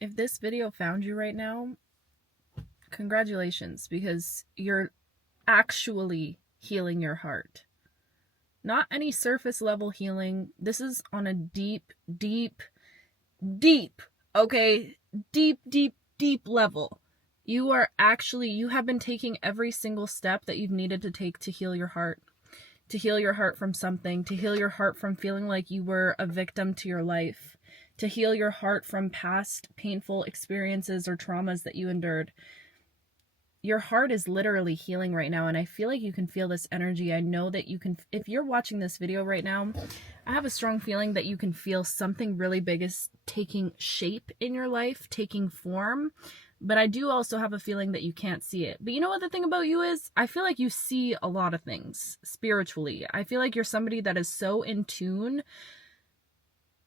If this video found you right now, congratulations, because you're actually healing your heart. Not any surface level healing. This is on a deep, okay, deep level. You have been taking every single step that you've needed to take to heal your heart. To heal your heart from something, to heal your heart from feeling like you were a victim to your life, to heal your heart from past painful experiences or traumas that you endured. Your heart is literally healing right now, and I feel like you can feel this energy. I know that you can, if you're watching this video right now, I have a strong feeling that you can feel something really big is taking shape in your life, taking form. But I do also have a feeling that you can't see it. But you know what the thing about you is? I feel like you see a lot of things spiritually. I feel like you're somebody that is so in tune.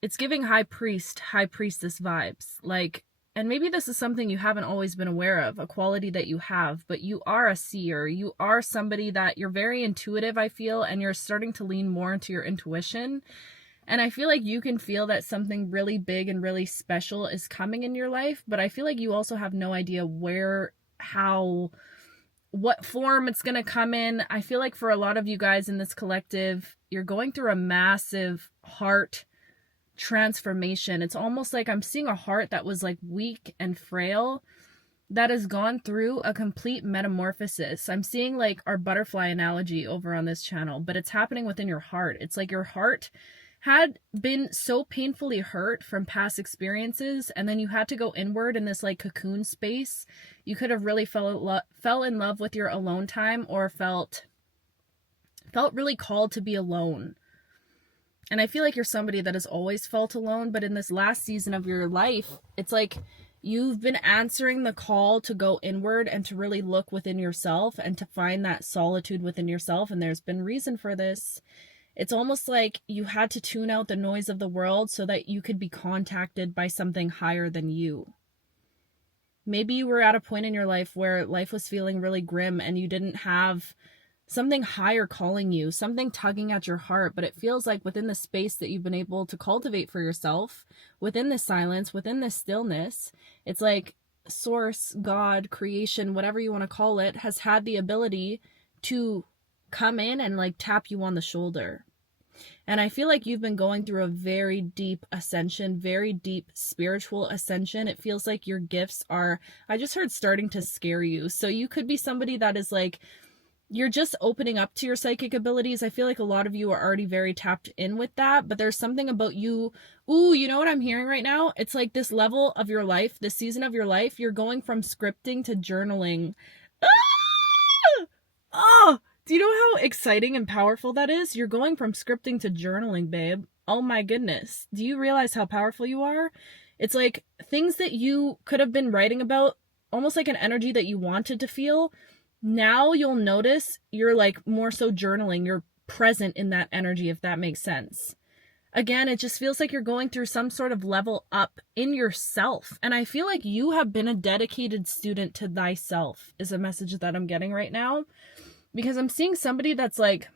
It's giving high priestess vibes. Like, and maybe this is something you haven't always been aware of, a quality that you have, but you are a seer. You are somebody that you're very intuitive, I feel, and you're starting to lean more into your intuition. And I feel like you can feel that something really big and really special is coming in your life, but I feel like you also have no idea where, how, what form it's going to come in. I feel like for a lot of you guys in this collective, you're going through a massive heart transformation. It's almost like I'm seeing a heart that was like weak and frail that has gone through a complete metamorphosis. I'm seeing like our butterfly analogy over on this channel, but it's happening within your heart. It's like your heart had been so painfully hurt from past experiences, and then you had to go inward in this like cocoon space. You could have really fell in love with your alone time, or felt really called to be alone. And I feel like you're somebody that has always felt alone, but in this last season of your life, it's like you've been answering the call to go inward and to really look within yourself and to find that solitude within yourself. And there's been reason for this. It's almost like you had to tune out the noise of the world so that you could be contacted by something higher than you. Maybe you were at a point in your life where life was feeling really grim and you didn't have something higher calling you, something tugging at your heart, but it feels like within the space that you've been able to cultivate for yourself, within this silence, within this stillness, it's like source, God, creation, whatever you want to call it, has had the ability to come in and like tap you on the shoulder. And I feel like you've been going through a very deep ascension, very deep spiritual ascension. It feels like your gifts are, I just heard, starting to scare you. So you could be somebody that is like, you're just opening up to your psychic abilities. I feel like a lot of you are already very tapped in with that, but there's something about you. Ooh, you know what I'm hearing right now? It's like this level of your life, this season of your life, you're going from scripting to journaling. Ah! Oh, do you know how exciting and powerful that is? You're going from scripting to journaling, babe. Oh my goodness. Do you realize how powerful you are? It's like things that you could have been writing about, almost like an energy that you wanted to feel. Now you'll notice you're like more so journaling. You're present in that energy, if that makes sense. Again, it just feels like you're going through some sort of level up in yourself. And I feel like you have been a dedicated student to thyself is a message that I'm getting right now. Because I'm seeing somebody that's like,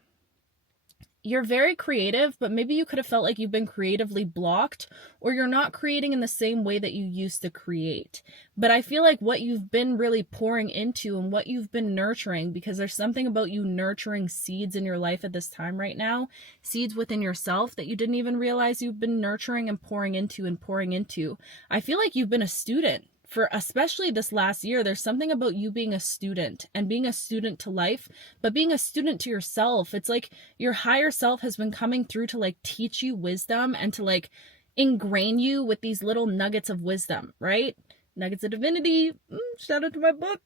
you're very creative, but maybe you could have felt like you've been creatively blocked, or you're not creating in the same way that you used to create. But I feel like what you've been really pouring into and what you've been nurturing, because there's something about you nurturing seeds in your life at this time right now, seeds within yourself that you didn't even realize you've been nurturing and pouring into. I feel like you've been a student. For especially this last year, there's something about you being a student and being a student to life, but being a student to yourself. It's like your higher self has been coming through to like teach you wisdom and to like ingrain you with these little nuggets of wisdom, right? Nuggets of divinity. Shout out to my book.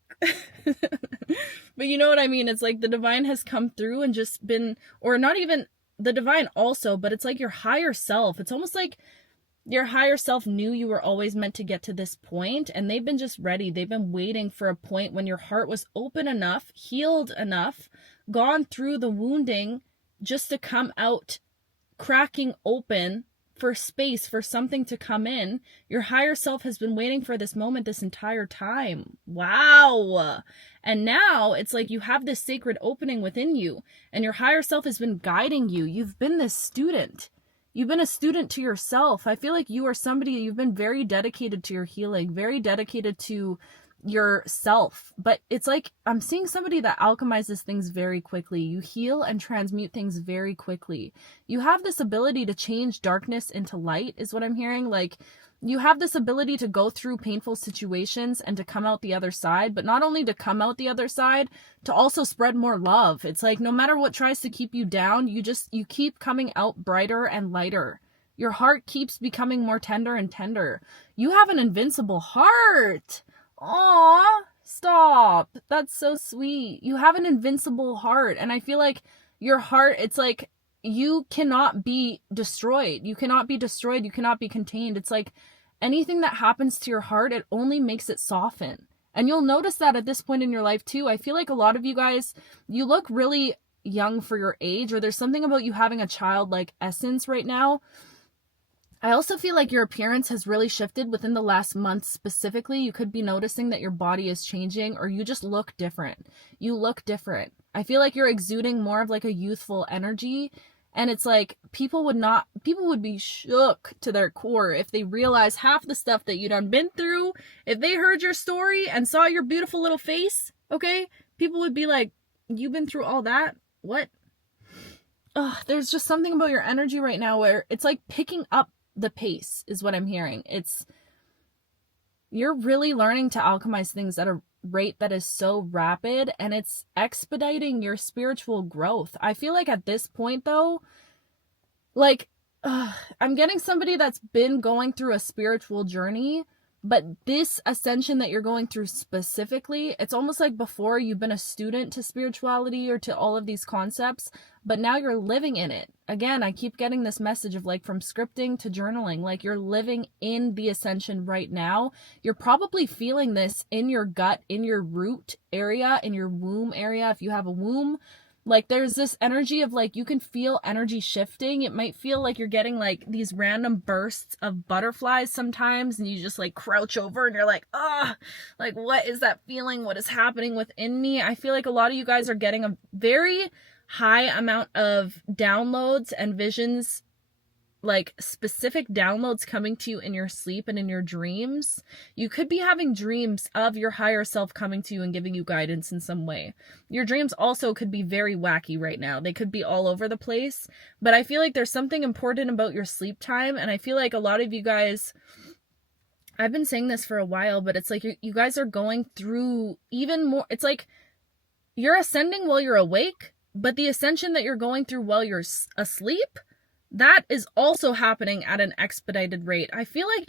But you know what I mean? It's like the divine has come through and just been, or not even the divine also, but it's like your higher self. It's almost like your higher self knew you were always meant to get to this point, and they've been just ready. They've been waiting for a point when your heart was open enough, healed enough, gone through the wounding, just to come out cracking open for space, for something to come in. Your higher self has been waiting for this moment this entire time. Wow. And now it's like you have this sacred opening within you, and your higher self has been guiding you. You've been this student. You've been a student to yourself. I feel like you are somebody, you've been very dedicated to your healing, very dedicated to yourself. But it's like, I'm seeing somebody that alchemizes things very quickly. You heal and transmute things very quickly. You have this ability to change darkness into light, is what I'm hearing. Like, you have this ability to go through painful situations and to come out the other side, but not only to come out the other side, to also spread more love. It's like, no matter what tries to keep you down, you keep coming out brighter and lighter. Your heart keeps becoming more tender and tender. You have an invincible heart. Aw, stop. That's so sweet. You have an invincible heart. And I feel like your heart, it's like, you cannot be destroyed. You cannot be destroyed. You cannot be contained. It's like anything that happens to your heart, it only makes it soften. And you'll notice that at this point in your life too. I feel like a lot of you guys, you look really young for your age, or there's something about you having a childlike essence right now. I also feel like your appearance has really shifted within the last month specifically. You could be noticing that your body is changing, or you just look different. You look different. I feel like you're exuding more of like a youthful energy. And it's like, people would be shook to their core if they realized half the stuff that you done been through. If they heard your story and saw your beautiful little face, okay? People would be like, you've been through all that? What? Ugh, there's just something about your energy right now where it's like picking up the pace is what I'm hearing. You're really learning to alchemize things at a rate that is so rapid, and it's expediting your spiritual growth. I feel like at this point though, like, I'm getting somebody that's been going through a spiritual journey, but this ascension that you're going through specifically, it's almost like before you've been a student to spirituality or to all of these concepts, but now you're living in it. Again, I keep getting this message of like from scripting to journaling, like you're living in the ascension right now. You're probably feeling this in your gut, in your root area, in your womb area. If you have a womb, like there's this energy of like, you can feel energy shifting. It might feel like you're getting like these random bursts of butterflies sometimes, and you just like crouch over and you're like, like what is that feeling? What is happening within me? I feel like a lot of you guys are getting a very high amount of downloads and visions, like specific downloads coming to you in your sleep and in your dreams. You could be having dreams of your higher self coming to you and giving you guidance in some way. Your dreams also could be very wacky right now. They could be all over the place, but I feel like there's something important about your sleep time. And I feel like a lot of you guys, I've been saying this for a while, but it's like you guys are going through even more. It's like you're ascending while you're awake, but the ascension that you're going through while you're asleep, that is also happening at an expedited rate. I feel like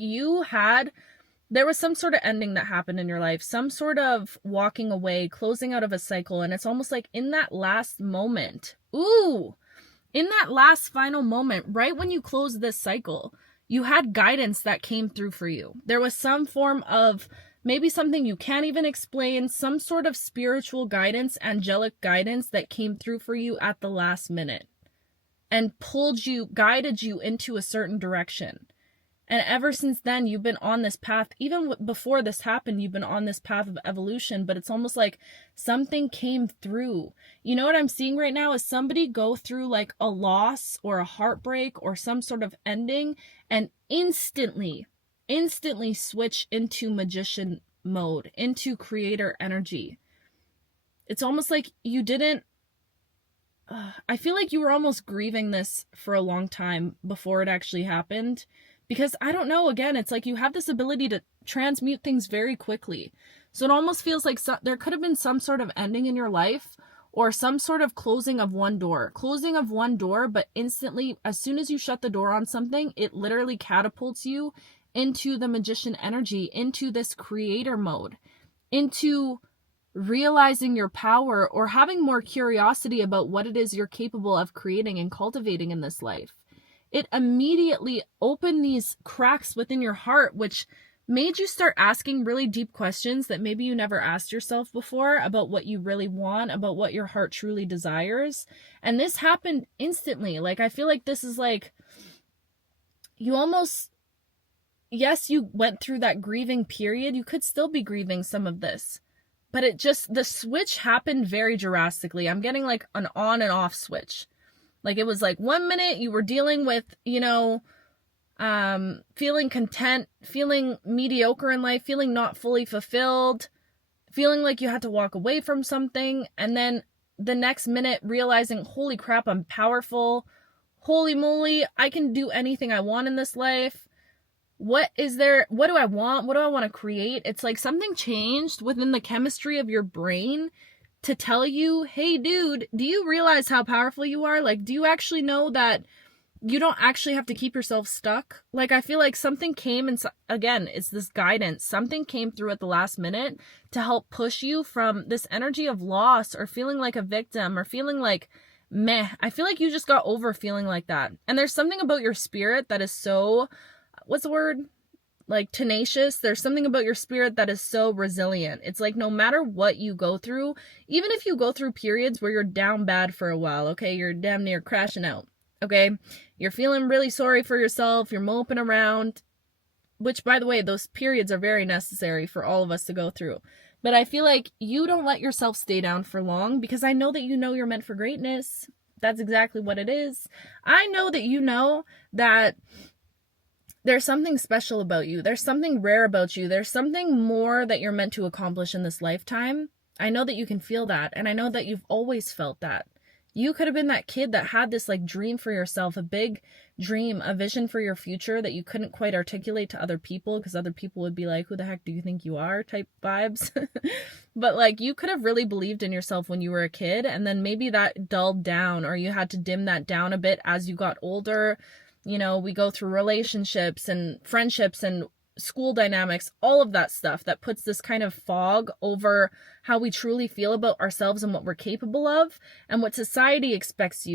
there was some sort of ending that happened in your life, some sort of walking away, closing out of a cycle. And it's almost like in that last moment, in that last final moment, right when you close this cycle, you had guidance that came through for you. There was some form of maybe something you can't even explain, some sort of spiritual guidance, angelic guidance that came through for you at the last minute and guided you into a certain direction. And ever since then, you've been on this path. Even before this happened, you've been on this path of evolution, but it's almost like something came through. You know what I'm seeing right now is somebody go through like a loss or a heartbreak or some sort of ending and instantly switch into magician mode, into creator energy. It's almost like I feel like you were almost grieving this for a long time before it actually happened. Because I don't know, again, it's like you have this ability to transmute things very quickly. So it almost feels like there could have been some sort of ending in your life or some sort of closing of one door, but instantly, as soon as you shut the door on something, it literally catapults you into the magician energy, into this creator mode, into realizing your power or having more curiosity about what it is you're capable of creating and cultivating in this life. It immediately opened these cracks within your heart, which made you start asking really deep questions that maybe you never asked yourself before about what you really want, about what your heart truly desires. And this happened instantly. Like, I feel like this is like, yes, you went through that grieving period. You could still be grieving some of this. But the switch happened very drastically. I'm getting like an on and off switch. Like it was like 1 minute you were dealing with, feeling content, feeling mediocre in life, feeling not fully fulfilled, feeling like you had to walk away from something, and then the next minute realizing, holy crap, I'm powerful. Holy moly, I can do anything I want in this life. What do I want? What do I want to create? It's like something changed within the chemistry of your brain to tell you, hey dude, do you realize how powerful you are? Like, do you actually know that you don't actually have to keep yourself stuck? Like, I feel like something came, and again, it's this guidance. Something came through at the last minute to help push you from this energy of loss or feeling like a victim or feeling like meh. I feel like you just got over feeling like that. And there's something about your spirit that is so, what's the word? Like tenacious. There's something about your spirit that is so resilient. It's like no matter what you go through, even if you go through periods where you're down bad for a while, okay, you're damn near crashing out, okay, you're feeling really sorry for yourself, you're moping around, which by the way, those periods are very necessary for all of us to go through. But I feel like you don't let yourself stay down for long, because I know that you know you're meant for greatness. That's exactly what it is. I know that you know that there's something special about you. There's something rare about you. There's something more that you're meant to accomplish in this lifetime. I know that you can feel that, and I know that you've always felt that. You could have been that kid that had this like dream for yourself, a big dream, a vision for your future that you couldn't quite articulate to other people because other people would be like, who the heck do you think you are type vibes. But like you could have really believed in yourself when you were a kid, and then maybe that dulled down, or you had to dim that down a bit as you got older. We go through relationships and friendships and school dynamics, all of that stuff that puts this kind of fog over how we truly feel about ourselves and what we're capable of and what society expects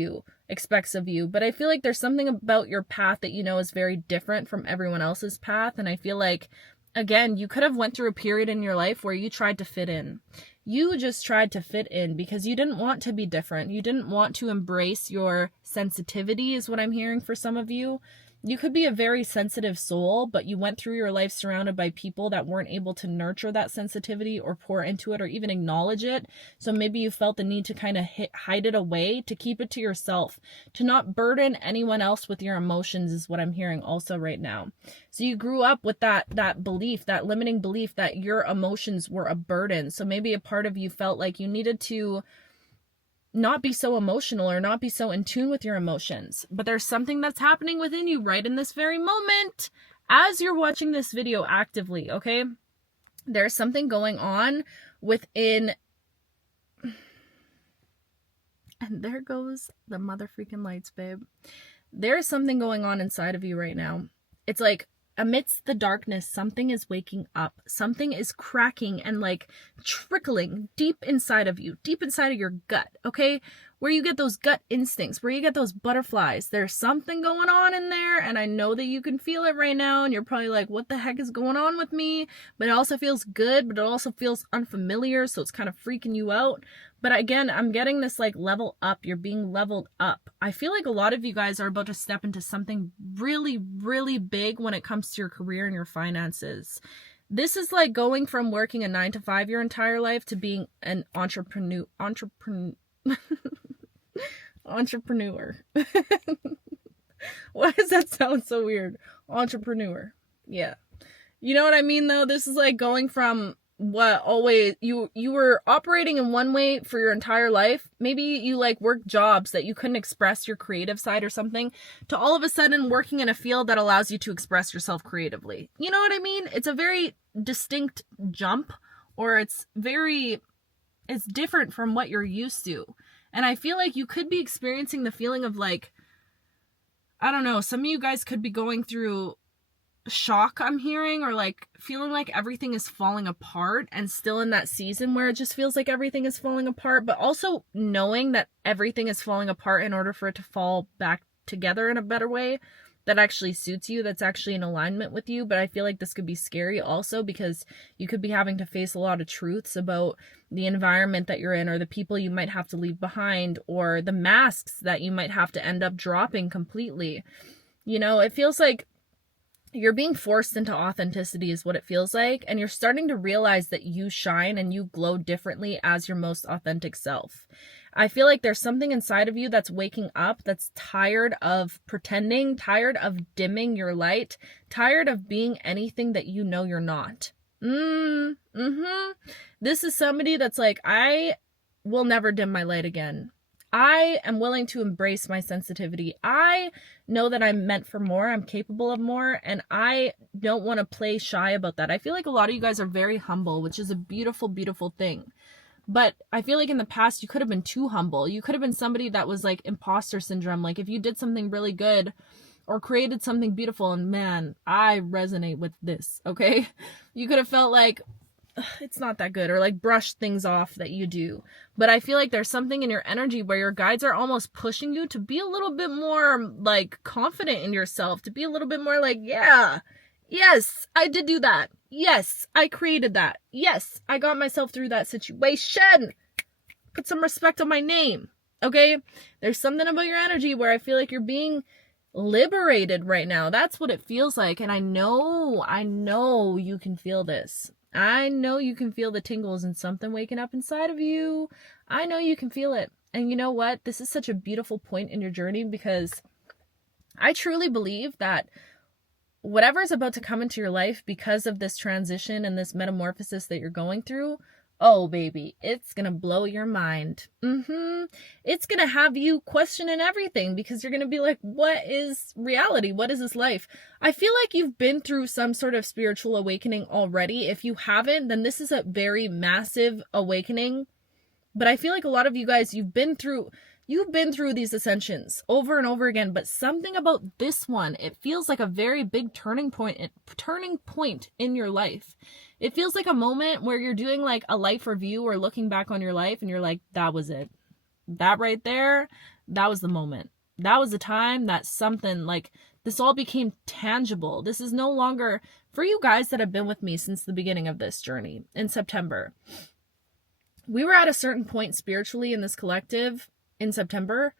of you. But I feel like there's something about your path that is very different from everyone else's path. And I feel like, again, you could have went through a period in your life where you tried to fit in. You just tried to fit in because you didn't want to be different. You didn't want to embrace your sensitivity, is what I'm hearing for some of you. You could be a very sensitive soul, but you went through your life surrounded by people that weren't able to nurture that sensitivity or pour into it or even acknowledge it. So maybe you felt the need to kind of hide it away, to keep it to yourself, to not burden anyone else with your emotions, is what I'm hearing also right now. So you grew up with that belief, that limiting belief that your emotions were a burden. So maybe a part of you felt like you needed to not be so emotional or not be so in tune with your emotions. But there's something that's happening within you right in this very moment as you're watching this video actively, okay? There's something going on within... And there goes the mother freaking lights, babe. There's something going on inside of you right now. It's like amidst the darkness, something is waking up. Something is cracking and like trickling deep inside of you, deep inside of your gut, okay? Where you get those gut instincts, where you get those butterflies. There's something going on in there, and I know that you can feel it right now, and you're probably like, what the heck is going on with me? But it also feels good, but it also feels unfamiliar, so it's kind of freaking you out. But again, I'm getting this like level up. You're being leveled up. I feel like a lot of you guys are about to step into something really, really big when it comes to your career and your finances. This is like going from working a 9-to-5 your entire life to being an entrepreneur. Why does that sound so weird? Entrepreneur. Yeah. You know what I mean though? This is like going from what always you were operating in one way for your entire life. Maybe you like work jobs that you couldn't express your creative side or something, to all of a sudden working in a field that allows you to express yourself creatively. You know what I mean? It's a very distinct jump, or it's different from what you're used to. And I feel like you could be experiencing the feeling of like, I don't know, some of you guys could be going through shock, I'm hearing, or like feeling like everything is falling apart, and still in that season where it just feels like everything is falling apart, but also knowing that everything is falling apart in order for it to fall back together in a better way that actually suits you, that's actually in alignment with you. But I feel like this could be scary also, because you could be having to face a lot of truths about the environment that you're in, or the people you might have to leave behind, or the masks that you might have to end up dropping completely. It feels like you're being forced into authenticity, is what it feels like. And you're starting to realize that you shine and you glow differently as your most authentic self. I feel like there's something inside of you that's waking up, that's tired of pretending, tired of dimming your light, tired of being anything that you know you're not. This is somebody that's like, I will never dim my light again. I am willing to embrace my sensitivity. I know that I'm meant for more. I'm capable of more. And I don't want to play shy about that. I feel like a lot of you guys are very humble, which is a beautiful, beautiful thing. But I feel like in the past, you could have been too humble. You could have been somebody that was like imposter syndrome. Like if you did something really good or created something beautiful, and man, I resonate with this, okay? You could have felt like, it's not that good, or like brush things off that you do. But I feel like there's something in your energy where your guides are almost pushing you to be a little bit more like confident in yourself, to be a little bit more like, yeah, yes, I did do that. Yes, I created that. Yes, I got myself through that situation. Put some respect on my name, okay? There's something about your energy where I feel like you're being liberated right now. That's what it feels like. And I know you can feel this. I know you can feel the tingles and something waking up inside of you. I know you can feel it. And you know what? This is such a beautiful point in your journey, because I truly believe that whatever is about to come into your life because of this transition and this metamorphosis that you're going through, oh baby, it's gonna blow your mind. It's gonna have you questioning everything, because you're gonna be like, what is reality? What is this life? I feel like you've been through some sort of spiritual awakening already. If you haven't, then this is a very massive awakening. But I feel like a lot of you guys, you've been through these ascensions over and over again, but something about this one, it feels like a very big turning point in your life. It feels like a moment where you're doing like a life review or looking back on your life and you're like, that was it. That right there, that was the moment. That was the time that something like this all became tangible. This is no longer, for you guys that have been with me since the beginning of this journey in September, we were at a certain point spiritually in this collective in September,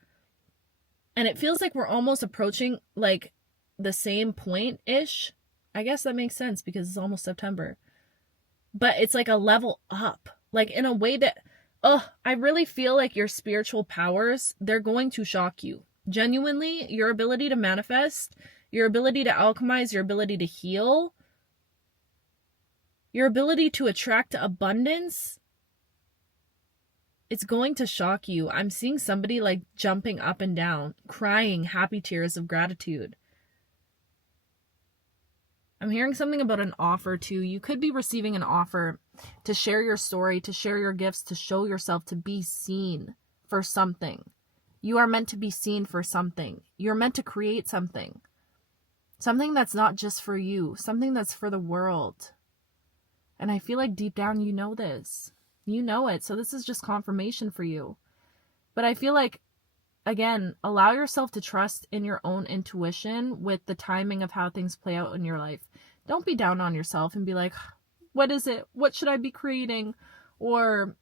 and it feels like we're almost approaching like the same point-ish. I guess that makes sense because it's almost September. But it's like a level up, like in a way that, I really feel like your spiritual powers, they're going to shock you. Genuinely, your ability to manifest, your ability to alchemize, your ability to heal, your ability to attract abundance, it's going to shock you. I'm seeing somebody like jumping up and down, crying happy tears of gratitude. I'm hearing something about an offer too. You could be receiving an offer to share your story, to share your gifts, to show yourself, to be seen for something. You are meant to be seen for something. You're meant to create something. Something that's not just for you, something that's for the world. And I feel like deep down you know this. You know it. So this is just confirmation for you. But I feel like, again, allow yourself to trust in your own intuition with the timing of how things play out in your life. Don't be down on yourself and be like, what is it? What should I be creating? Or,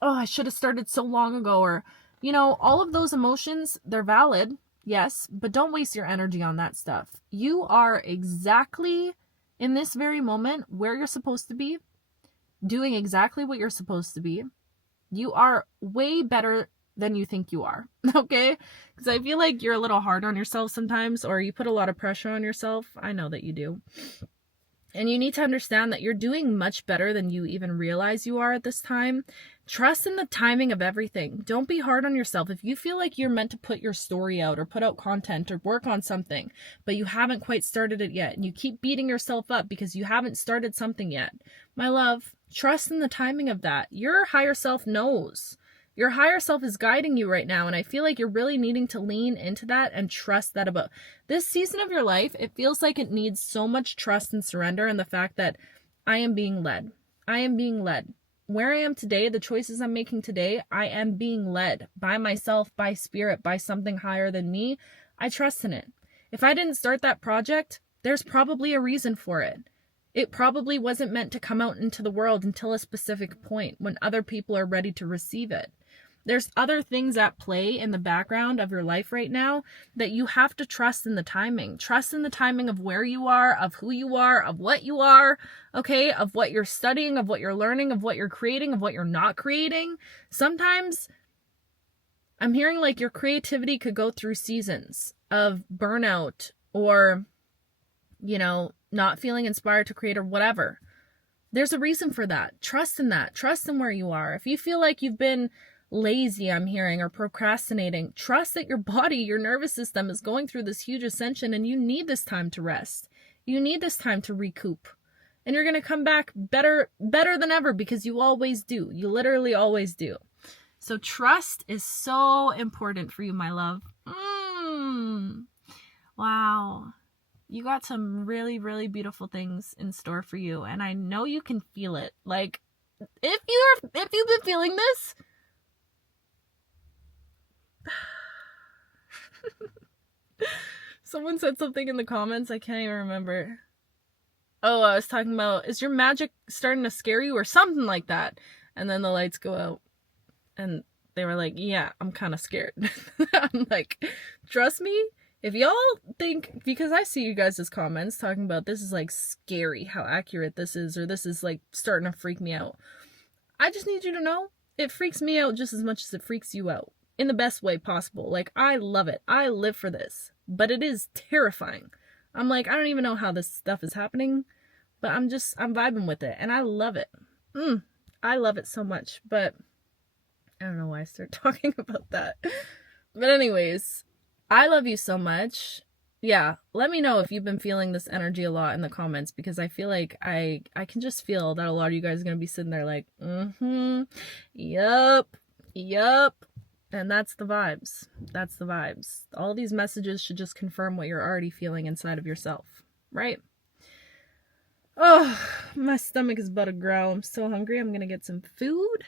oh, I should have started so long ago. Or, all of those emotions, they're valid. Yes, but don't waste your energy on that stuff. You are exactly in this very moment where you're supposed to be, doing exactly what you're supposed to be. You are way better than you think you are, okay? Because I feel like you're a little hard on yourself sometimes, or you put a lot of pressure on yourself. I know that you do. And you need to understand that you're doing much better than you even realize you are at this time. Trust in the timing of everything. Don't be hard on yourself. If you feel like you're meant to put your story out or put out content or work on something, but you haven't quite started it yet, and you keep beating yourself up because you haven't started something yet, my love, trust in the timing of that. Your higher self knows. Your higher self is guiding you right now, and I feel like you're really needing to lean into that and trust that about this season of your life. It feels like it needs so much trust and surrender, and the fact that I am being led. I am being led. Where I am today, the choices I'm making today, I am being led by myself, by spirit, by something higher than me. I trust in it. If I didn't start that project, there's probably a reason for it. It probably wasn't meant to come out into the world until a specific point when other people are ready to receive it. There's other things at play in the background of your life right now that you have to trust in the timing. Trust in the timing of where you are, of who you are, of what you are, okay? Of what you're studying, of what you're learning, of what you're creating, of what you're not creating. Sometimes I'm hearing like your creativity could go through seasons of burnout or, you know, not feeling inspired to create or whatever. There's a reason for that. Trust in that. Trust in where you are. If you feel like you've been lazy, I'm hearing, or procrastinating, trust that your body, your nervous system is going through this huge ascension and you need this time to rest. You need this time to recoup. And you're going to come back better than ever, because you always do. You literally always do. So trust is so important for you, my love. Wow. You got some really, really beautiful things in store for you. And I know you can feel it. Like, if you've been feeling this, someone said something in the comments. I can't even remember. Oh, I was talking about, is your magic starting to scare you or something like that? And then the lights go out. And they were like, yeah, I'm kind of scared. I'm like, trust me, if y'all think, because I see you guys' comments talking about this is like scary, how accurate this is, or this is like starting to freak me out. I just need you to know, it freaks me out just as much as it freaks you out. In the best way possible. Like, I love it. I live for this. But it is terrifying. I'm like, I don't even know how this stuff is happening, but I'm vibing with it. And I love it. I love it so much. But I don't know why I started talking about that. But anyways, I love you so much. Yeah, let me know if you've been feeling this energy a lot in the comments, because I feel like I can just feel that a lot of you guys are going to be sitting there like, yup. And that's the vibes. That's the vibes. All these messages should just confirm what you're already feeling inside of yourself, right? Oh, my stomach is about to growl. I'm so hungry. I'm going to get some food.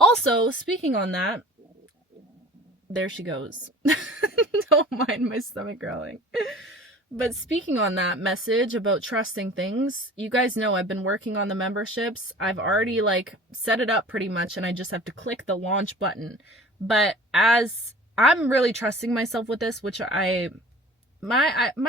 Also, speaking on that, there she goes. Don't mind my stomach growling. But speaking on that message about trusting things, you guys know I've been working on the memberships. I've already like set it up pretty much, and I just have to click the launch button. But as I'm really trusting myself with this, which my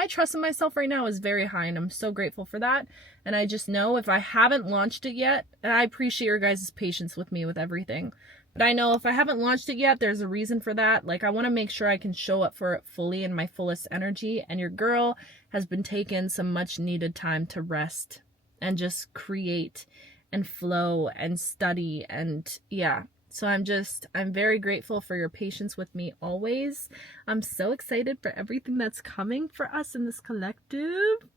trust in myself right now is very high, and I'm so grateful for that. And I just know if I haven't launched it yet, and I appreciate your guys' patience with me with everything, but I know if I haven't launched it yet, there's a reason for that. Like, I want to make sure I can show up for it fully in my fullest energy. And your girl has been taking some much needed time to rest and just create and flow and study. And yeah, so I'm very grateful for your patience with me always. I'm so excited for everything that's coming for us in this collective.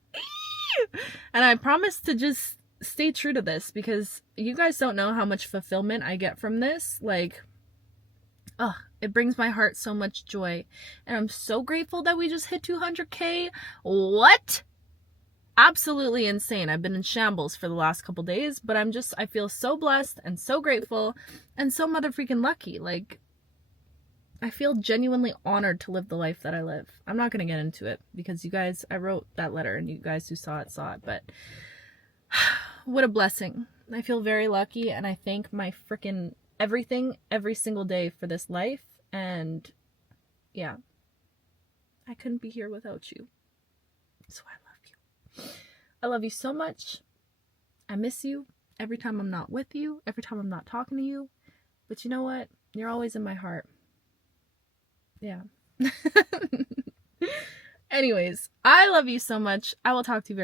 And I promise to just stay true to this, because you guys don't know how much fulfillment I get from this. Like, oh, it brings my heart so much joy. And I'm so grateful that we just hit 200K. What? Absolutely insane. I've been in shambles for the last couple days, but I feel so blessed and so grateful and so motherfreaking lucky. Like, I feel genuinely honored to live the life that I live. I'm not going to get into it because you guys, I wrote that letter and you guys who saw it, but what a blessing. I feel very lucky, and I thank my freaking everything every single day for this life. And yeah, I couldn't be here without you. So I love you. I love you so much. I miss you every time I'm not with you, every time I'm not talking to you. But you know what? You're always in my heart. Yeah. Anyways, I love you so much. I will talk to you very